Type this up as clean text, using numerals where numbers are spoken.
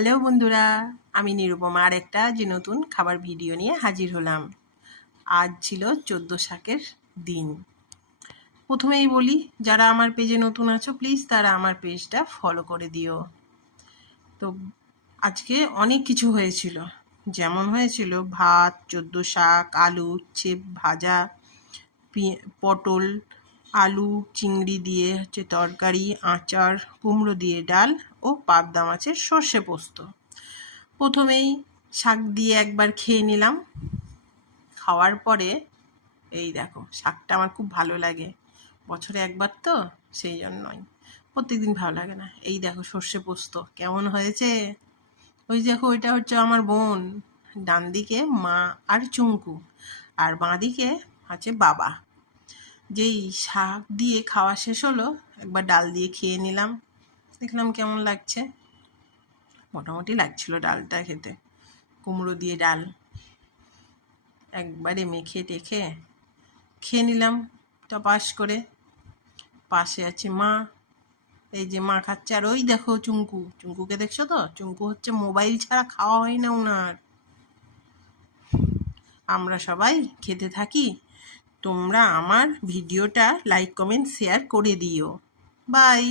Hello বন্ধুরা, আমি নিরুপমা আর একটা যে নতুন খাবার ভিডিও নিয়ে হাজির হলাম। আজ ছিল 14 শাকের দিন। প্রথমেই বলি, যারা আমার পেজে নতুন আছো প্লিজ তারা আমার পেজটা ফলো করে দিও। তো আজকে অনেক কিছু হয়েছিল, যেমন হয়েছিল ভাত, 14 শাক, আলু উচ্ছে ভাজা, পটল আলু চিংড়ি দিয়ে তরকারি, আচার, কুমড়ো দিয়ে ডাল ও পাবদা মাছের সর্ষে পোস্ত। প্রথমেই শাক দিয়ে একবার খেয়ে নিলাম। খাওয়ার পরে এই দেখো, শাকটা আমার খুব ভালো লাগে, বছরে একবার তো সেই জন্যই, প্রত্যেকদিন ভালো লাগে না। এই দেখো সর্ষে পোস্ত কেমন হয়েছে। ওই দেখো, ওইটা হচ্ছে আমার বোন, ডান দিকে মা আর চুঙ্কু, আর বাঁ দিকে আছে বাবা। যেই শাক দিয়ে খাওয়া শেষ হলো, একবার ডাল দিয়ে খেয়ে নিলাম, দেখলাম কেমন লাগছে। মোটামুটি লাগছিল ডালটা খেতে, কুমড়ো দিয়ে ডাল একবারে মেখে টেখে খেয়ে নিলাম টপাস করে। পাশে আছে মা, এই যে মা খাচ্ছে, আর ওই দেখো চুঙ্কুকে দেখছো তো, চুঙ্কু হচ্ছে মোবাইল ছাড়া খাওয়া হয় না ওনার। আমরা সবাই খেতে থাকি, তোমরা আমার ভিডিওটা লাইক কমেন্ট শেয়ার করে দিও। বাই।